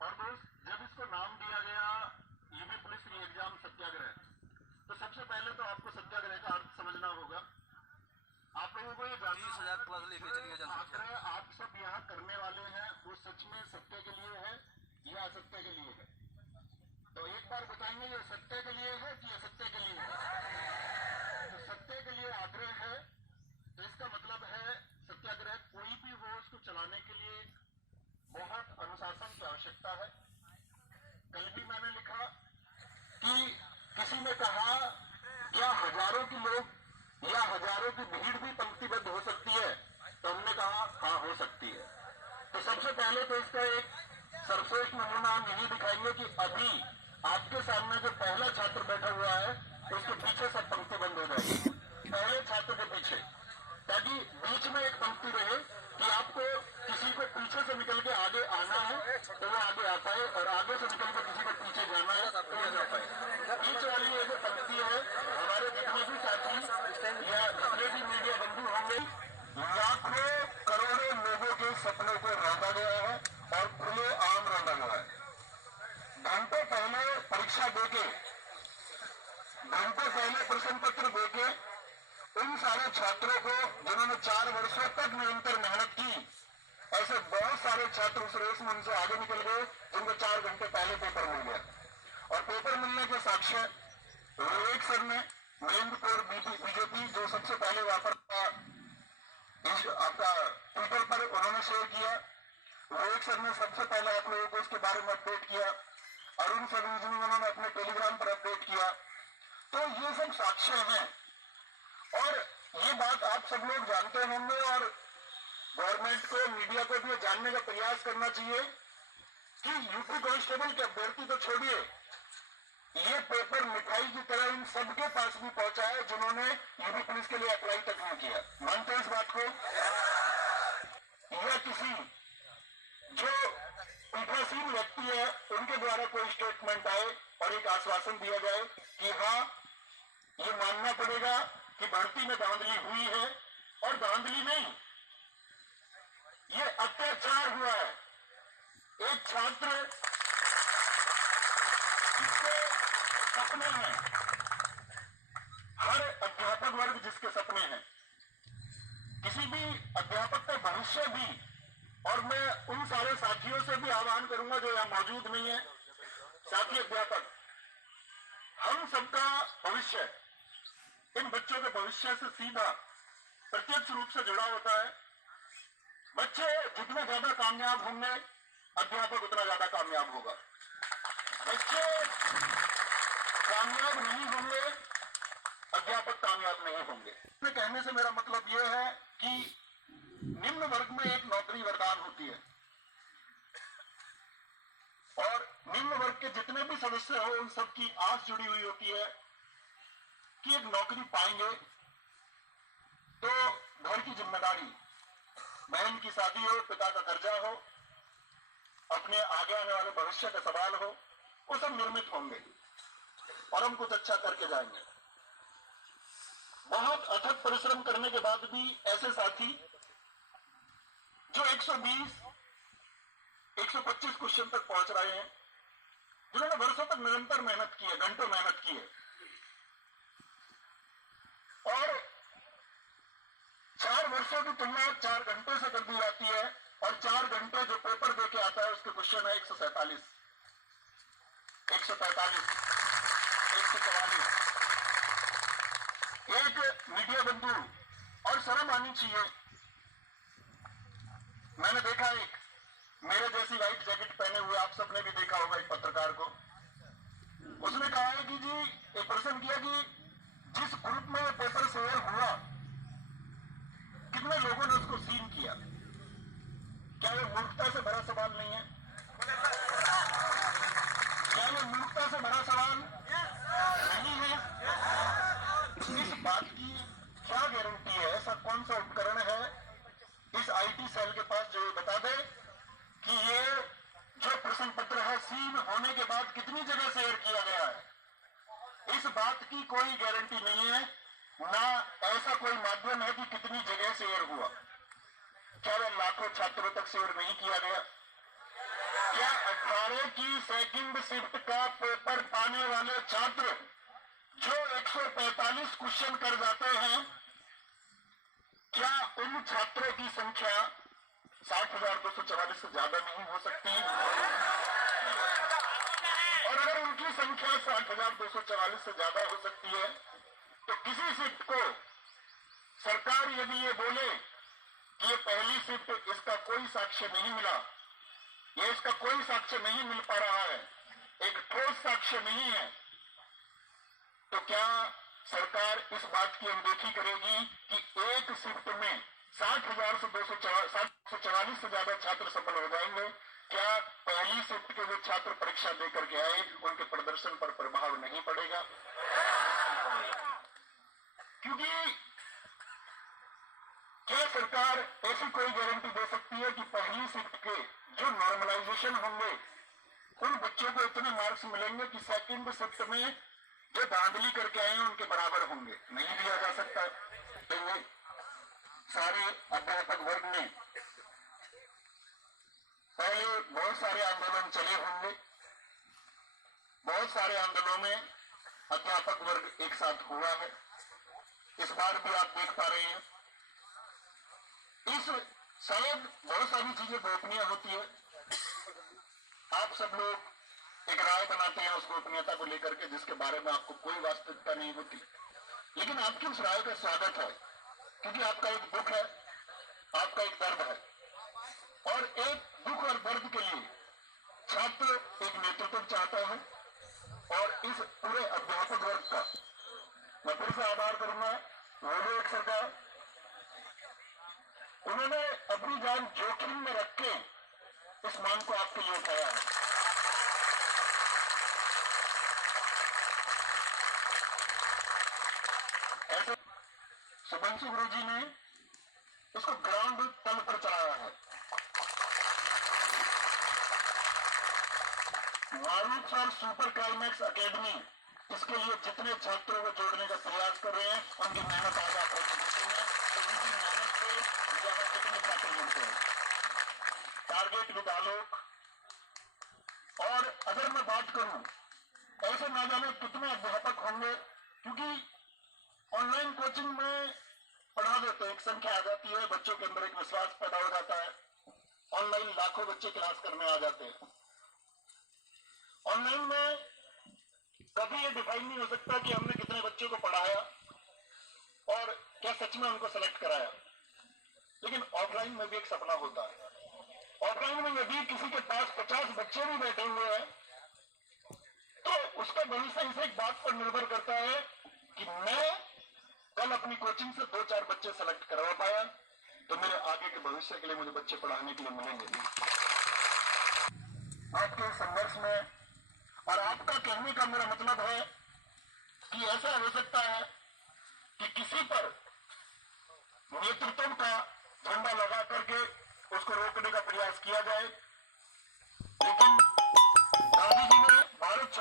और दोस्त, जब इसको नाम दिया गया यूपी पुलिस री एग्जाम सत्याग्रह, तो सबसे पहले तो आपको सत्याग्रह का अर्थ समझना होगा। आप लोगों को ये जानना आग्रह आप सब यहाँ करने वाले हैं, वो सच में सत्य के लिए है या असत्य के लिए है? तो एक बार बताएंगे ये सत्य के लिए है कि असत्य के लिए है? तो सत्य के लिए आग्रह है, तो इसका मतलब है सत्याग्रह कोई भी हो उसको चलाने के लिए बहुत अनुशासन की आवश्यकता है। कल भी मैंने लिखा कि किसी ने कहा क्या हजारों के लोग या हजारों की भीड़ भी पंक्तिबद्ध हो सकती है? तो हमने कहा हाँ, हो सकती है। तो सबसे पहले तो इसका एक सर्वश्रेष्ठ नमूना हम यही दिखाएंगे कि अभी आपके सामने जो पहला छात्र बैठा हुआ है उसके पीछे सब पंक्तिबद्ध हो जाएगी, पहले छात्र के पीछे, ताकि बीच में एक पंक्ति रहे कि आपको किसी को पीछे से निकल के आगे आना है तो वो आगे आता है, और आगे से निकल के किसी को पीछे जाना है तो वो जा पाए। बीच वाली ये जो पंक्ति है, हमारे जितने भी साथी या जितने भी मीडिया बंधु होंगे, लाखों करोड़ों लोगों के सपनों को रौंदा गया है और खुले आम रौंदा गया है। घंटों पहले परीक्षा देके, घंटों पहले प्रश्न पत्र देके उन सारे छात्रों को जिन्होंने 4 वर्षों तक निरंतर मेहनत की, ऐसे बहुत सारे छात्र उस रेस में उनसे आगे निकल गए जिनको 4 घंटे पहले पेपर मिल गया। और पेपर मिलने के साक्ष्य विवेक सर ने महेंद्रपुर बीजेपी जो सबसे पहले वापर आपका ट्विटर पर उन्होंने शेयर किया, विवेक सर ने सबसे पहले आप लोगों को उसके बारे में अपडेट किया, अरुण सर उन्होंने अपने टेलीग्राम पर अपडेट किया। तो ये सब साक्ष्य हैं और ये बात आप सब लोग जानते होंगे और गवर्नमेंट को, मीडिया को भी जानने का प्रयास करना चाहिए कि यूपी कांस्टेबल के अभ्यर्थी तो छोड़िए, ये पेपर मिठाई की तरह इन सबके पास भी पहुंचा है जिन्होंने यूपी पुलिस के लिए अप्लाई तक नहीं किया। मानते हैं इस बात को? या किसी जो पीठासीन व्यक्ति है उनके द्वारा कोई स्टेटमेंट आए और एक आश्वासन दिया जाए कि हाँ, ये मानना पड़ेगा कि भर्ती में धांधली हुई है, और धांधली नहीं, ये अत्याचार हुआ है। एक छात्र जिसके सपने हैं, हर अध्यापक वर्ग जिसके सपने हैं, किसी भी अध्यापक का भविष्य भी, और मैं उन सारे साथियों से भी आह्वान करूंगा जो यहां मौजूद नहीं है, साथी अध्यापक, हम सबका भविष्य इन बच्चों के भविष्य से सीधा प्रत्यक्ष रूप से जुड़ा होता है। बच्चे जितने ज्यादा कामयाब होंगे, अध्यापक उतना ज्यादा कामयाब होगा। बच्चे कामयाब नहीं होंगे, अध्यापक कामयाब नहीं होंगे। इसमें कहने से मेरा मतलब यह है कि निम्न वर्ग में एक नौकरी वरदान होती है, और निम्न वर्ग के जितने भी सदस्य हो उन सबकी आस जुड़ी हुई होती है कि एक नौकरी पाएंगे तो घर की जिम्मेदारी, बहन की शादी हो, पिता का कर्जा हो, अपने आगे आने वाले भविष्य का सवाल हो, वो सब निर्मित होंगे और हम कुछ अच्छा करके जाएंगे। बहुत अथक परिश्रम करने के बाद भी ऐसे साथी जो 120, 125 क्वेश्चन तक पहुंच रहे हैं, जिन्होंने वर्षों तक निरंतर मेहनत की है, घंटों मेहनत की है, और 4 वर्षों की तुलना 4 घंटे से कर दी जाती है, और 4 घंटे जो पेपर दे के आता है उसके क्वेश्चन है 147, 145, 144। एक मीडिया बंधु, और शर्म आनी चाहिए, मैंने देखा एक मेरे जैसी व्हाइट जैकेट पहने हुए, आप सबने भी देखा होगा एक पत्रकार को, उसने कहा है कि जी, एक प्रश्न किया कि जिस ग्रुप में ये पेपर शेयर हुआ कितने लोगों ने उसको सील किया? क्या ये मूर्खता से भरा सवाल नहीं है? क्या ये मूर्खता से भरा सवाल नहीं है? इस बात की क्या गारंटी है, ऐसा कौन सा उपकरण है इस आईटी सेल के पास जो बता दे कि ये जो प्रश्न पत्र है सील होने के बाद कितनी जगह शेयर किया गया है? इस बात की कोई गारंटी नहीं है, ना ऐसा कोई माध्यम है कि कितनी जगह शेयर हुआ। क्या वह लाखों छात्रों तक शेयर नहीं किया गया? क्या 18 की सेकंड शिफ्ट का पेपर पाने वाले छात्र जो 145 क्वेश्चन कर जाते हैं, क्या उन छात्रों की संख्या 60,244 से ज्यादा नहीं हो सकती? और अगर उनकी संख्या 60,244 से ज्यादा हो सकती है, तो किसी शिफ्ट को सरकार यदि ये बोले कि ये पहली शिफ्ट, इसका कोई साक्ष्य नहीं मिला, ये इसका कोई साक्ष्य नहीं मिल पा रहा है, एक ठोस साक्ष्य नहीं है, तो क्या सरकार इस बात की अनदेखी करेगी कि एक शिफ्ट में 60,000 से 244 से ज्यादा छात्र सफल हो जाएंगे? क्या पहली शिफ्ट के जो छात्र परीक्षा देकर के आए उनके प्रदर्शन पर प्रभाव नहीं पड़ेगा? क्योंकि क्या सरकार ऐसी कोई गारंटी दे सकती है कि पहली शिफ्ट के जो नॉर्मलाइजेशन होंगे उन बच्चों को इतने मार्क्स मिलेंगे कि सेकंड शिफ्ट में जो धांधली करके आए हैं उनके बराबर होंगे? नहीं दिया जा सकता। तो सारे अध्यापक वर्ग ने पहले बहुत सारे आंदोलन चले होंगे, बहुत सारे आंदोलनों में अध्यापक वर्ग एक साथ हुआ है। इस बार भी आप देख पा रहे हैं, इस शायद बहुत सारी चीजें गोपनीय होती है, आप सब लोग एक राय बनाते हैं उस गोपनीयता को लेकर के जिसके बारे में आपको कोई वास्तविकता नहीं होती, लेकिन आपकी उस राय का स्वागत है, क्योंकि आपका एक दुख है, आपका एक दर्द है, और एक दुख और दर्द के लिए छात्र एक नेतृत्व चाहता है। और इस पूरे अध्यापक वर्ग का मैं फिर से आभार करूंगा, मोदी एक सरकार, उन्होंने अपनी जान जोखिम में रख के इस मांग को आपके लिए उठाया है। ऐसे सुबंशु गुरु जी ने इसको ग्राउंड तल पर चलाया है। मारूफ सर सुपर क्लाइमैक्स एकेडमी, इसके लिए जितने छात्रों को जोड़ने का प्रयास कर रहे हैं उनकी मेहनत आज आप देख सकते हैं, तो उनकी मेहनत से यहाँ कितने छात्र जुड़ते हैं। टारगेट विद आलोक। और अगर मैं बात करूं, ऐसे ना जाने कितने अध्यापक होंगे, क्योंकि ऑनलाइन कोचिंग में पढ़ा देते हैं, एक संख्या आ जाती है, बच्चों के अंदर एक विश्वास पैदा हो जाता है, ऑनलाइन लाखों बच्चे क्लास करने आ जाते हैं। ऑनलाइन में कभी ये डिफाइन नहीं हो सकता कि हमने कितने बच्चों को पढ़ाया और क्या सच में उनको सेलेक्ट कराया, लेकिन ऑफलाइन में भी एक सपना होता है। ऑफलाइन में यदि किसी के पास 50 बच्चे भी बैठे हुए हैं तो उसका भविष्य इस एक बात पर निर्भर करता है कि मैं कल अपनी कोचिंग से 2-4 बच्चे सेलेक्ट करवा पाया तो मेरे आगे के भविष्य के लिए मुझे बच्चे पढ़ाने के लिए मिलेंगे। आपके संघर्ष में, और आपका कहने का मेरा मतलब है कि ऐसा हो सकता है कि किसी पर नेतृत्व का झंडा लगा करके उसको रोकने का प्रयास किया जाए, लेकिन गांधी जी ने भारत